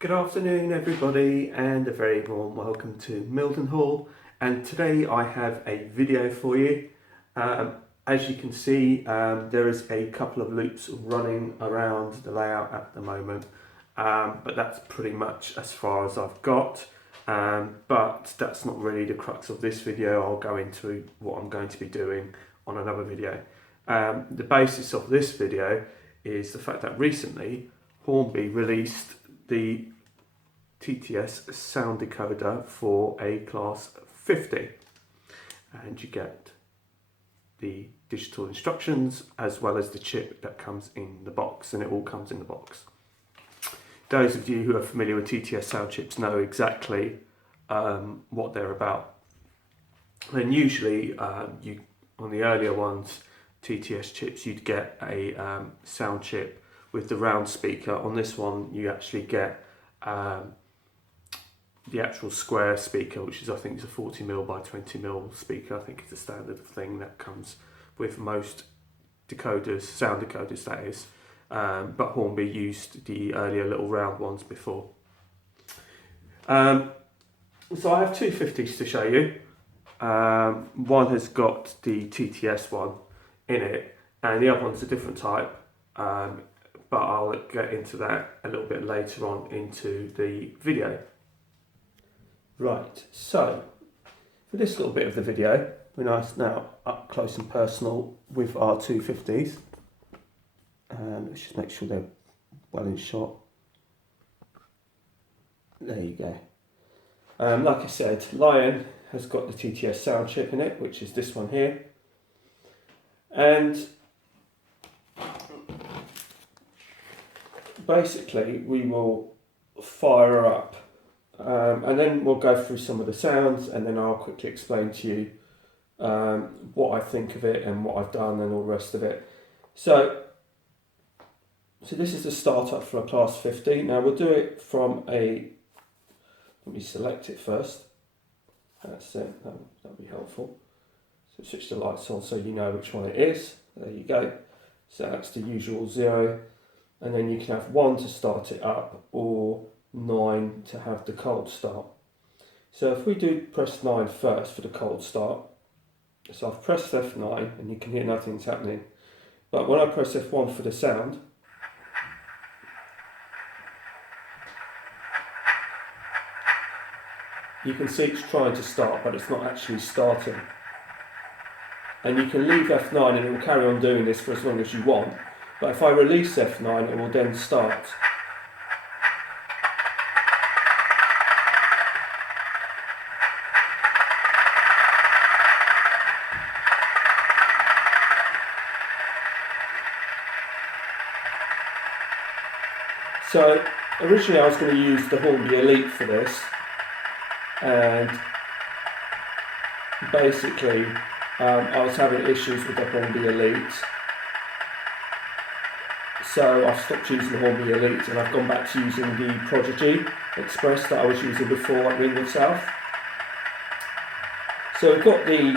Good afternoon everybody and a very warm welcome to Mildenhall, and today I have a video for you. As you can see, there is a couple of loops running around the layout at the moment, but that's pretty much as far as I've got. But that's not really the crux of this video. I'll go into what I'm going to be doing on another video. The basis of this video is the fact that recently Hornby released the TTS sound decoder for a class 50, and you get the digital instructions as well as the chip that comes in the box, and it all comes in the box. Those of you who are familiar with TTS sound chips know exactly what they're about. And usually you, on the earlier ones, TTS chips, you'd get a sound chip with the round speaker. On this one you actually get the actual square speaker, which is, I think, is a 40mm by 20mm speaker. I think it's a standard thing that comes with most decoders, sound decoders that is, but Hornby used the earlier little round ones before. So I have two 50s to show you. One has got the TTS one in it, and the other one's a different type, but I'll get into that a little bit later on into the video. Right, so for this little bit of the video, we're nice now up close and personal with our two 50s. Let's just make sure they're well in shot. There you go. Like I said, Lion has got the TTS sound chip in it, which is this one here. And basically we will fire up, and then we'll go through some of the sounds, and then I'll quickly explain to you what I think of it and what I've done and all the rest of it. So this is the startup for a class 50. Now we'll do it from a, let me select it first. That's it, that'll be helpful. So switch the lights on so you know which one it is. There you go. So that's the usual 0, and then you can have 1 to start it up or 9 to have the cold start. So if we do press 9 first for the cold start, so I've pressed F9 and you can hear nothing's happening, but when I press F1 for the sound, you can see it's trying to start, but it's not actually starting. And you can leave F9 and it will carry on doing this for as long as you want, but if I release F9 it will then start. So originally I was going to use the Hornby Elite for this, and basically I was having issues with the Hornby Elite, so I've stopped using the Hornby Elite and I've gone back to using the Prodigy Express that I was using before at Ringwood South. So we've got the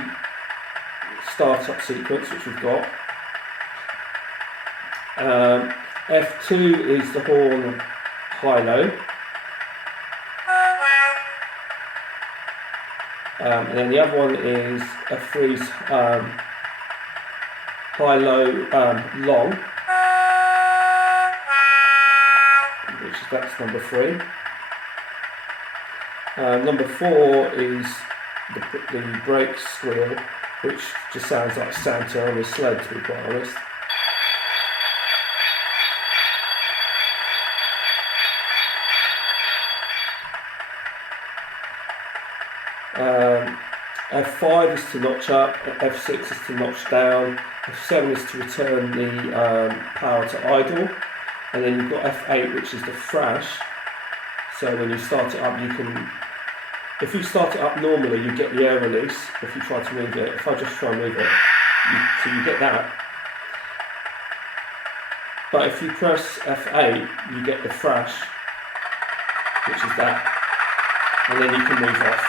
startup sequence, which we've got. F2 is the horn high-low, and then the other one is F3's high-low long, which is, that's number 3. Number 4 is the brake squeal, which just sounds like Santa on his sled, to be quite honest. F5 is to notch up, F6 is to notch down, F7 is to return the power to idle, and then you've got F8, which is the thrash. So when you start it up, you can, if you start it up normally, you get the air release if you try to move it. If I just try and move it, so you get that. But if you press F8, you get the thrash, which is that, and then you can move off.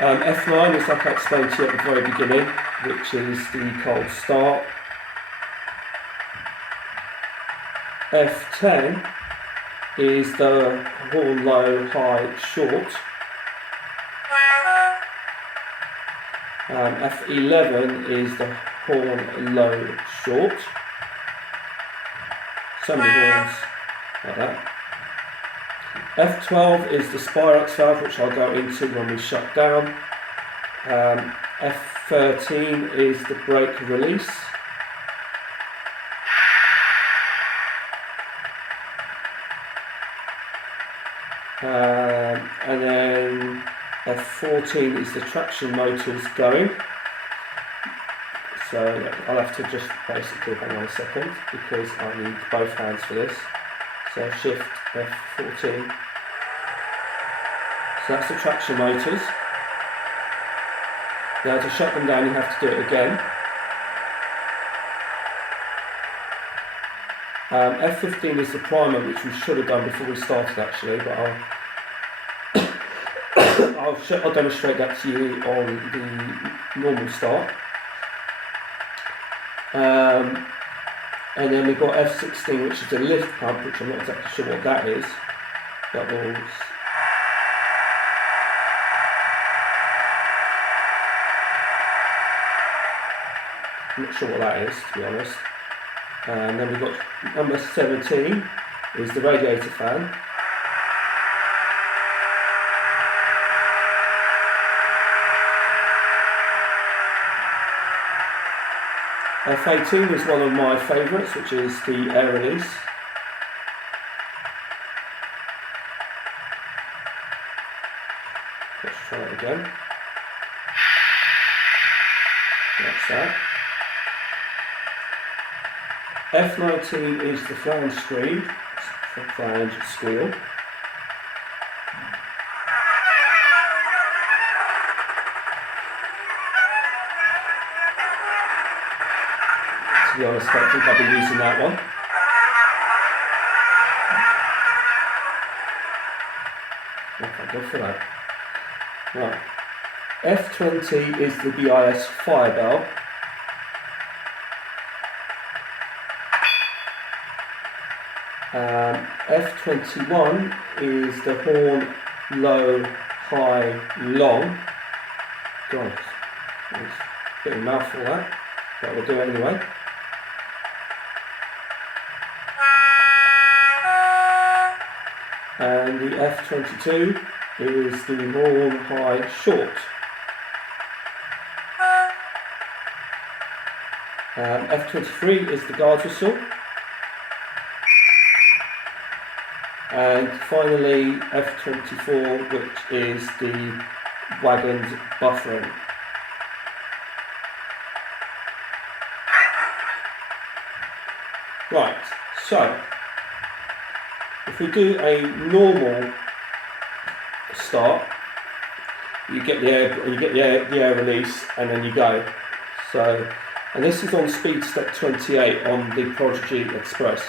F9 is, like I explained to you at the very beginning, which is the cold start. F10 is the horn low, high, short. F11 is the horn low, short. So many horns like that. F12 is the Spirex valve, which I'll go into when we shut down. F13 is the brake release. And then F14 is the traction motors going. So I'll have to just basically hang on a second because I need both hands for this. So shift F14. So that's the traction motors. Now to shut them down you have to do it again. F15 is the primer, which we should have done before we started actually, but I'll demonstrate that to you on the normal start. And then we've got F16, which is the lift pump, which I'm not exactly sure what that is. But we'll I'm not sure what that is, to be honest. And then we've got number 17 is the radiator fan. F18 is one of my favourites, which is the air release. Let's try it again. That's that. F19 is the flange scream, flange squeal. To be honest, I don't think I'll be using that one. Okay, go for that. Right. F20 is the BIS fire bell. F21 is the horn low, high, long. God, it's a bit of a mouthful that, but we'll do it anyway. And the F22 is the horn high, short. F23 is the guard whistle. And finally F24, which is the wagon's buffering. Right, so if we do a normal start, you get the air release, and then you go. So, and this is on speed step 28 on the Prodigy Express.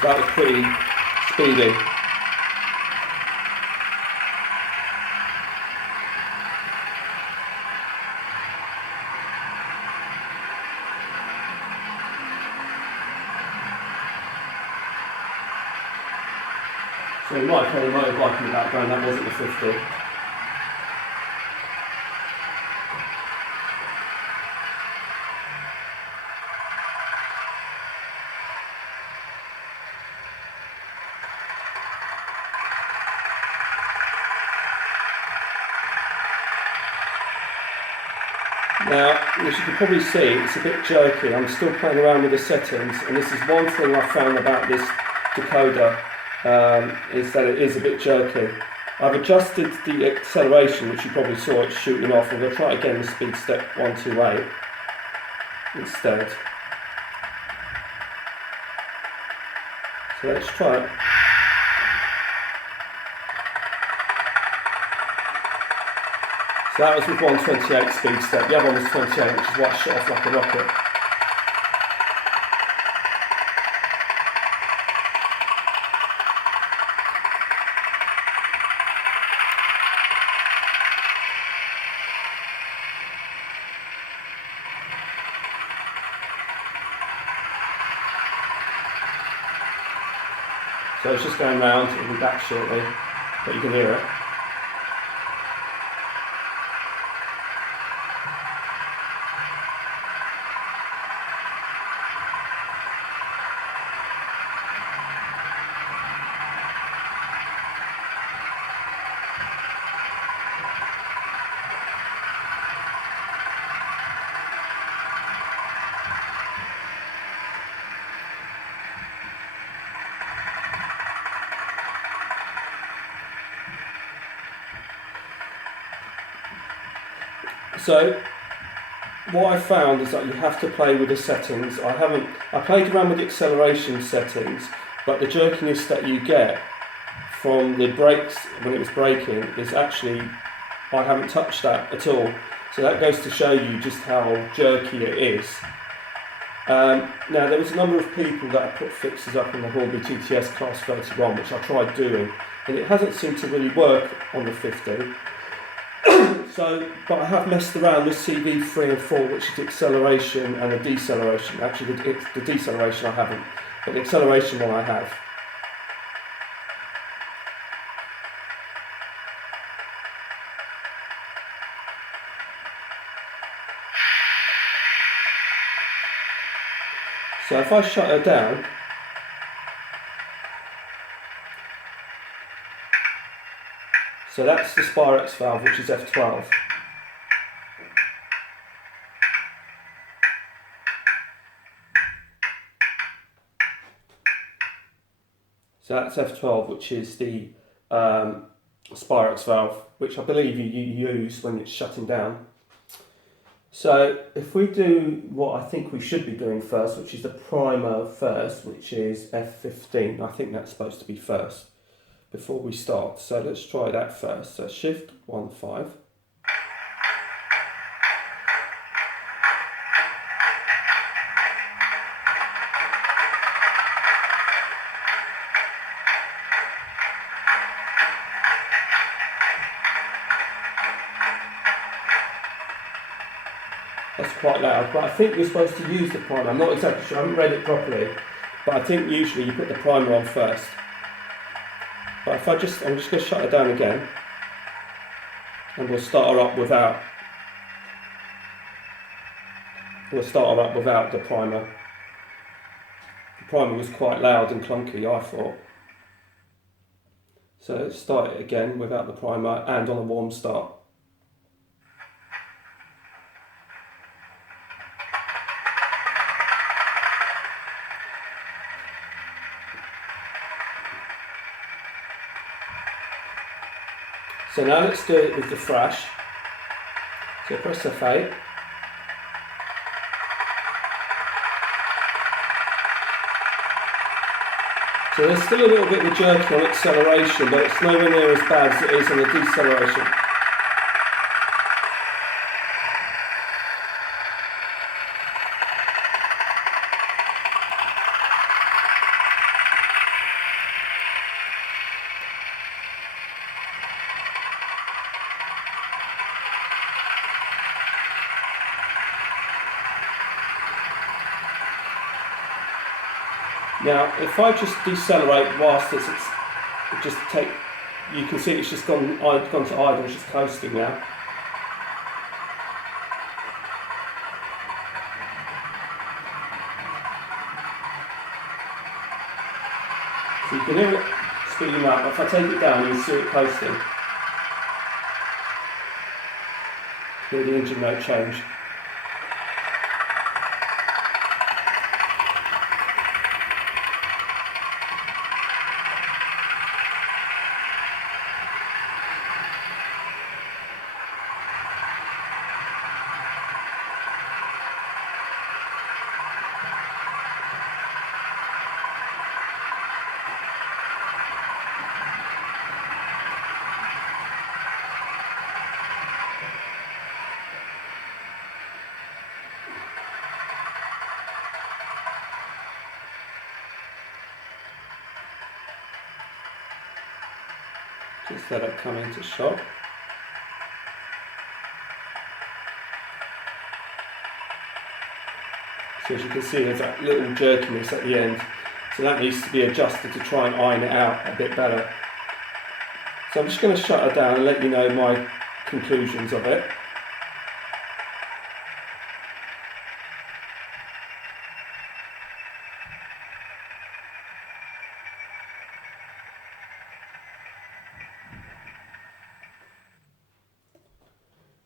So that was pretty speedy. So you might have heard a motorbike in the background, that wasn't the 50. Now, as you can probably see, it's a bit jerky. I'm still playing around with the settings, and this is one thing I found about this decoder, is that it is a bit jerky. I've adjusted the acceleration, which you probably saw it shooting off. I'm going to try it again with speed step 128 instead. So let's try it. So that was with 128 speed step. The other one was 28, which is what shot off like a rocket. So it's just going round, it'll be back shortly, but you can hear it. So what I found is that you have to play with the settings. I played around with the acceleration settings, but the jerkiness that you get from the brakes when it was braking is actually, I haven't touched that at all. So that goes to show you just how jerky it is. Now there was a number of people that have put fixes up in the Hornby TTS Class 31, which I tried doing, and it hasn't seemed to really work on the 50. But I have messed around with CV3 and 4, which is the acceleration and the deceleration. Actually, the deceleration I haven't, but the acceleration one I have. So if I shut her down, so that's the Spirex valve, which is F12. So that's F12, which is the Spirex valve, which I believe you use when it's shutting down. So if we do what I think we should be doing first, which is the primer first, which is F15, I think that's supposed to be first before we start. So let's try that first. So shift 1 5. That's quite loud, but I think you're supposed to use the primer. I'm not exactly sure, I haven't read it properly, but I think usually you put the primer on first. But if I'm just going to shut her down again, and we'll start her up without the primer. The primer was quite loud and clunky, I thought. So let's start it again without the primer and on a warm start. So now let's do it with the thrash. So press F8. So there's still a little bit of jerky on acceleration, but it's nowhere near as bad as it is on the deceleration. Now, if I just decelerate whilst you can see it's just gone to idle, it's just coasting now. So you can hear it speeding up. If I take it down, you can see it coasting. Hear the engine note change. Just let it come into shot. So as you can see, there's that little jerkiness at the end. So that needs to be adjusted to try and iron it out a bit better. So I'm just going to shut her down and let you know my conclusions of it.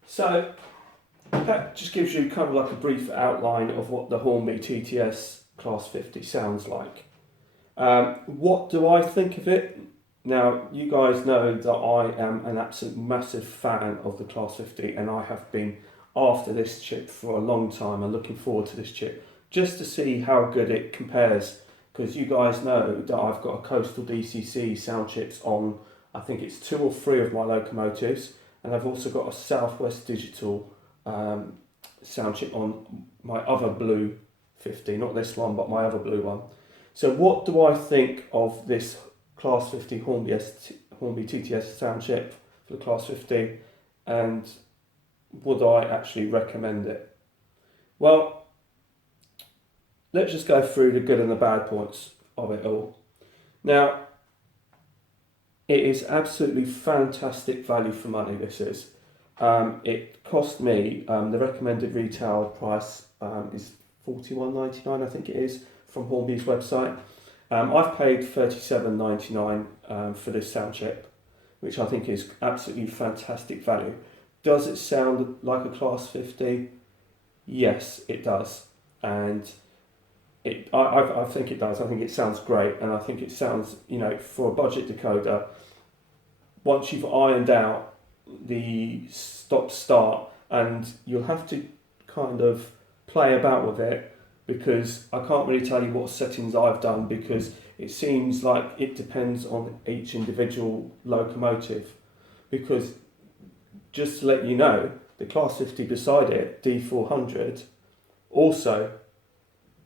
So that just gives you kind of like a brief outline of what the Hornby TTS Class 50 sounds like. What do I think of it? Now, you guys know that I am an absolute massive fan of the Class 50, and I have been after this chip for a long time. I'm looking forward to this chip just to see how good it compares, because you guys know that I've got a Coastal DCC sound chips on, I think it's 2 or 3 of my locomotives, and I've also got a Southwest Digital sound chip on my other blue 50, not this one, but my other blue one. So what do I think of this Class 50 Hornby TTS sound chip for the Class 50, and would I actually recommend it? Well, let's just go through the good and the bad points of it all. Now, it is absolutely fantastic value for money, this is. It cost me, the recommended retail price is $41.99, I think it is, from Hornby's website. I've paid $37.99 for this sound chip, which I think is absolutely fantastic value. Does it sound like a Class 50? Yes, it does. And I think it does. I think it sounds great, and I think it sounds, you know, for a budget decoder, once you've ironed out the stop-start, and you'll have to kind of play about with it, because I can't really tell you what settings I've done, because it seems like it depends on each individual locomotive. Because just to let you know, the Class 50 beside it, D400, also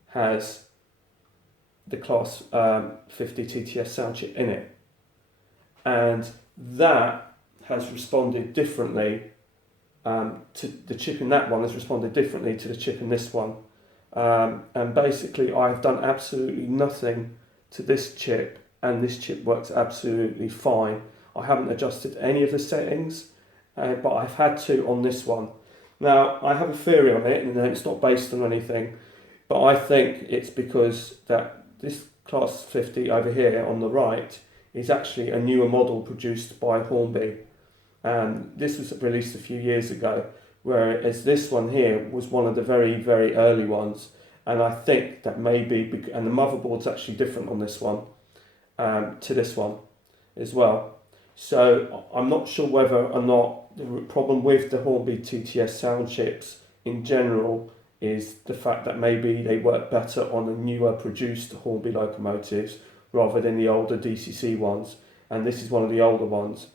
has the Class 50 TTS sound chip in it, and that has responded differently to the chip in that one has responded differently to the chip in this one. And basically I've done absolutely nothing to this chip, and this chip works absolutely fine. I haven't adjusted any of the settings, but I've had to on this one. Now, I have a theory on it, and it's not based on anything, but I think it's because that this Class 50 over here on the right is actually a newer model produced by Hornby. This was released a few years ago, whereas this one here was one of the very, very early ones. And I think that maybe, and the motherboard's actually different on this one to this one as well. So I'm not sure whether or not the problem with the Hornby TTS sound chips in general is the fact that maybe they work better on the newer produced Hornby locomotives rather than the older DCC ones. And this is one of the older ones.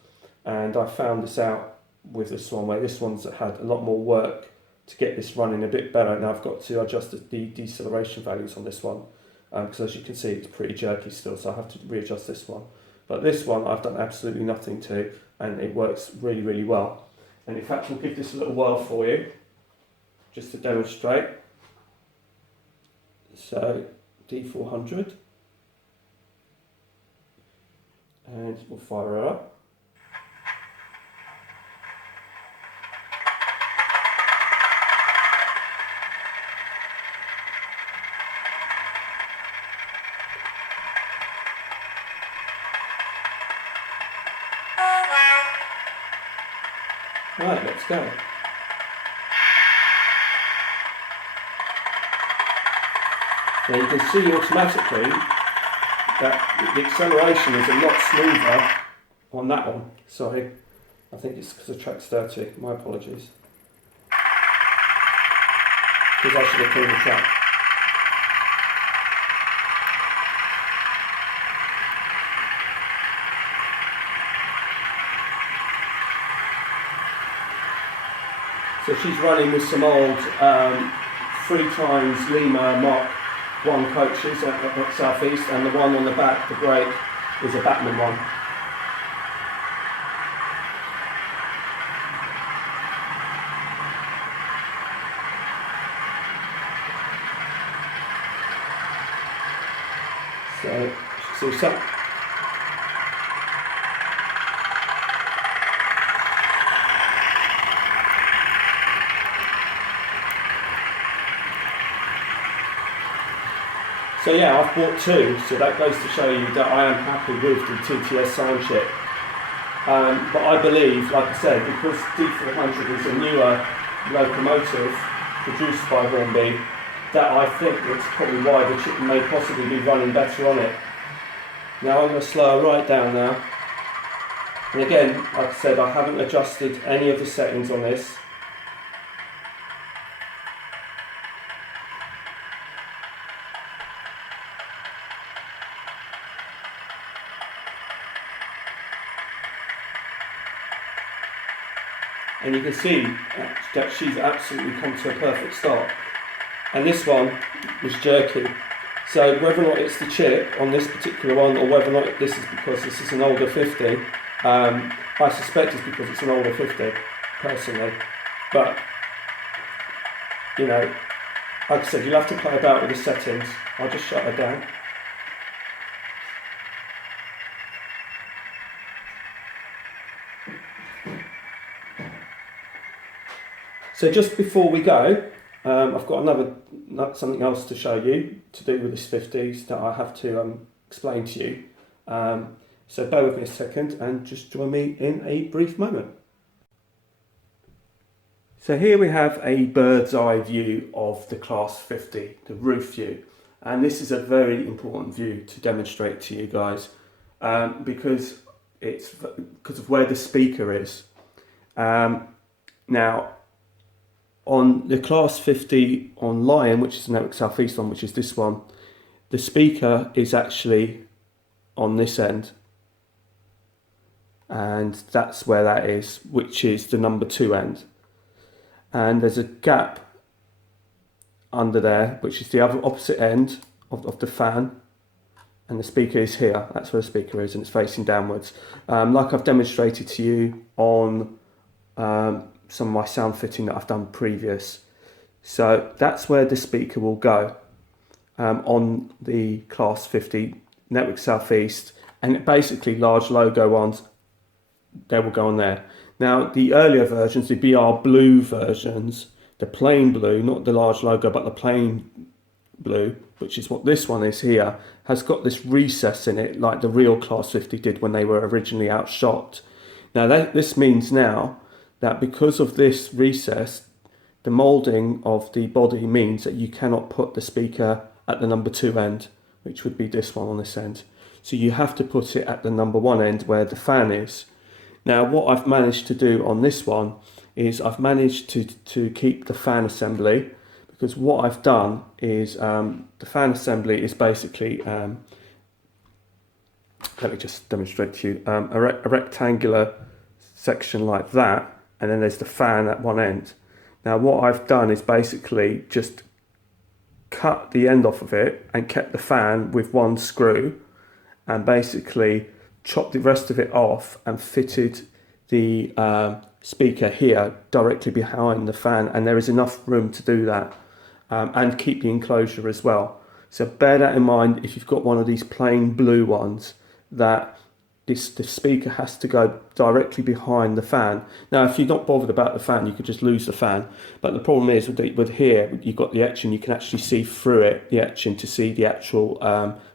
And I found this out with this one, where this one's had a lot more work to get this running a bit better. Now I've got to adjust the deceleration values on this one, because as you can see it's pretty jerky still, so I have to readjust this one. But this one I've done absolutely nothing to, and it works really, really well. And in fact I'll give this a little whirl for you, just to demonstrate. So D400, and we'll fire her up. Right, let's go. Now you can see automatically that the acceleration is a lot smoother on that one. Sorry, I think it's because the track's dirty. My apologies. Because I should have cleaned the track. So she's running with some old 3x Lima Mark 1 coaches at South East, and the one on the back, the brake, is a Batman one. So yeah, I've bought two, so that goes to show you that I am happy with the TTS sound chip. But I believe, like I said, because D400 is a newer locomotive produced by Hornby, that I think it's probably why the chip may possibly be running better on it. Now I'm going to slow right down now. And again, like I said, I haven't adjusted any of the settings on this. And you can see that she's absolutely come to a perfect stop. And this one was jerky. So whether or not it's the chip on this particular one, or whether or not this is because this is an older 50, I suspect it's because it's an older 50, personally. But, you know, like I said, you'll have to play about with the settings. I'll just shut her down. So just before we go, I've got something else to show you to do with this 50s that I have to explain to you. So bear with me a second and just join me in a brief moment. So here we have a bird's eye view of the Class 50, the roof view. And this is a very important view to demonstrate to you guys because of where the speaker is. Now, on the Class 50 on Lion, which is the Network South East one, which is this one, the speaker is actually on this end. And that's where that is, which is the number 2 end. And there's a gap under there, which is the other opposite end of the fan. And the speaker is here. That's where the speaker is, and it's facing downwards. Like I've demonstrated to you on some of my sound fitting that I've done previous. So that's where the speaker will go on the Class 50 Network South East, and basically large logo ones, they will go on there. Now the earlier versions, the BR blue versions, the plain blue, not the large logo but the plain blue, which is what this one is here, has got this recess in it like the real Class 50 did when they were originally outshot. Now this means now that because of this recess, the moulding of the body means that you cannot put the speaker at the number 2 end, which would be this one on this end. So you have to put it at the number 1 end where the fan is. Now what I've managed to do on this one is I've managed to keep the fan assembly, because what I've done is the fan assembly is basically, let me just demonstrate to you, a rectangular section like that, and then there's the fan at one end. Now what I've done is basically just cut the end off of it and kept the fan with one screw, and basically chopped the rest of it off and fitted the speaker here directly behind the fan, and there is enough room to do that and keep the enclosure as well. So bear that in mind if you've got one of these plain blue ones, that the speaker has to go directly behind the fan. Now if you're not bothered about the fan, you could just lose the fan, but the problem is with here you've got the etching, you can actually see through it, the etching, to see the actual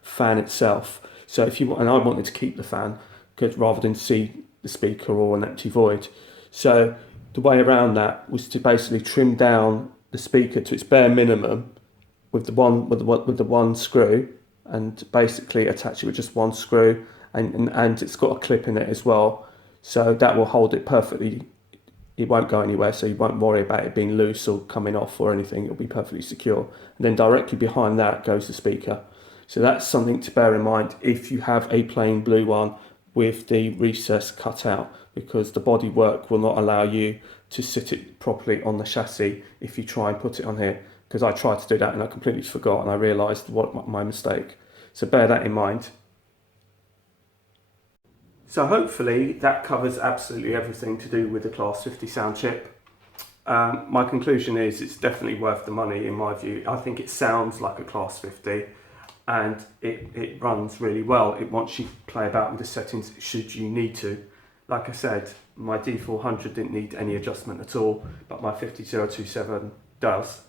fan itself. So if you want, and I wanted to keep the fan because rather than see the speaker or an empty void, so the way around that was to basically trim down the speaker to its bare minimum with the one screw, and basically attach it with just one screw, and it's got a clip in it as well, so that will hold it perfectly. It won't go anywhere, so you won't worry about it being loose or coming off or anything. It'll be perfectly secure. And then directly behind that goes the speaker. So that's something to bear in mind if you have a plain blue one with the recess cut out, because the body work will not allow you to sit it properly on the chassis if you try and put it on here, because I tried to do that and I completely forgot, and I realised what my mistake. So bear that in mind. So hopefully that covers absolutely everything to do with the Class 50 sound chip. My conclusion is it's definitely worth the money in my view. I think it sounds like a Class 50. and it runs really well. It wants you to play about with the settings should you need to. Like I said, my D400 didn't need any adjustment at all, but my 50027 does.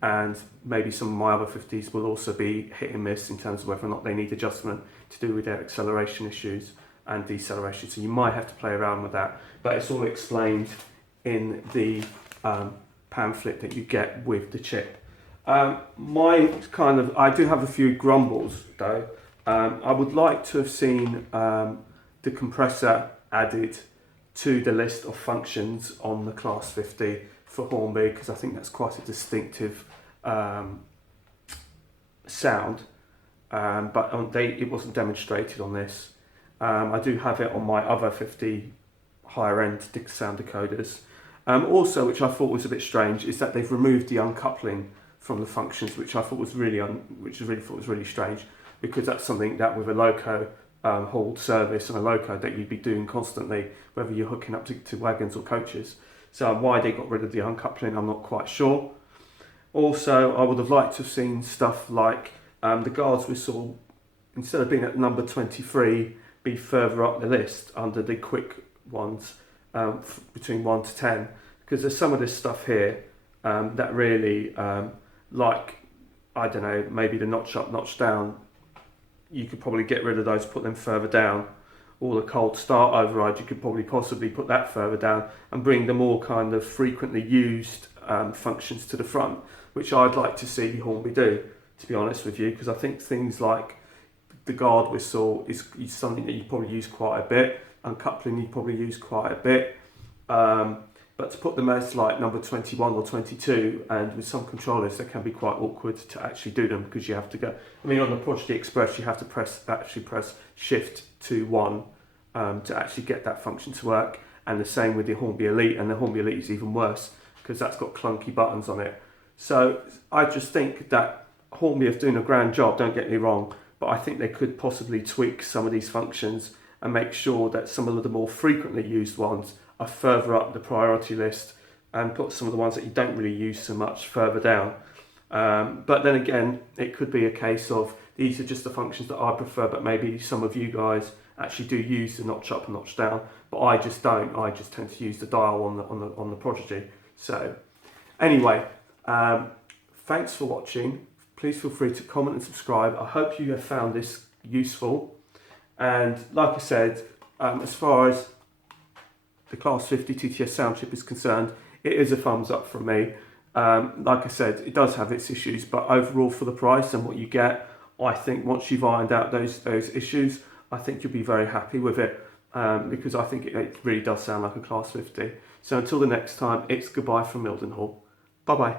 And maybe some of my other 50s will also be hit and miss in terms of whether or not they need adjustment to do with their acceleration issues and deceleration. So you might have to play around with that, but it's all explained in the pamphlet that you get with the chip. I do have a few grumbles though. I would like to have seen the compressor added to the list of functions on the Class 50 for Hornby, because I think that's quite a distinctive sound, but it wasn't demonstrated on this. I do have it on my other 50 higher end sound decoders. Also, which I thought was a bit strange, is that they've removed the uncoupling from the functions, which I thought was really strange, because that's something that with a loco hauled service and a loco that you'd be doing constantly, whether you're hooking up to wagons or coaches. So why they got rid of the uncoupling, I'm not quite sure. Also, I would have liked to have seen stuff like the guards whistle, instead of being at number 23, be further up the list under the quick ones, between 1 to 10, because there's some of this stuff here that really, like, I don't know, maybe the notch up, notch down, you could probably get rid of those, put them further down. Or the cold start override, you could probably possibly put that further down and bring the more kind of frequently used functions to the front, which I'd like to see Hornby do, to be honest with you, because I think things like the guard whistle is something that you probably use quite a bit, uncoupling you probably use quite a bit, but to put them as like number 21 or 22, and with some controllers that can be quite awkward to actually do them, because you have to go, I mean on the Prodigy Express you have to press shift to 1 to actually get that function to work, and the same with the Hornby Elite, and the Hornby Elite is even worse because that's got clunky buttons on it. So I just think that Hornby are doing a grand job, don't get me wrong, but I think they could possibly tweak some of these functions and make sure that some of the more frequently used ones are further up the priority list, and put some of the ones that you don't really use so much further down. But then again, it could be a case of these are just the functions that I prefer, but maybe some of you guys actually do use the notch up and notch down, but I just don't. I just tend to use the dial on the Prodigy. So anyway, thanks for watching. Please feel free to comment and subscribe. I hope you have found this useful. And like I said, as far as the Class 50 TTS sound chip is concerned, it is a thumbs up from me. Like I said, it does have its issues, but overall for the price and what you get, I think once you've ironed out those issues, I think you'll be very happy with it, because I think it really does sound like a Class 50. So until the next time, it's goodbye from Mildenhall. Bye bye.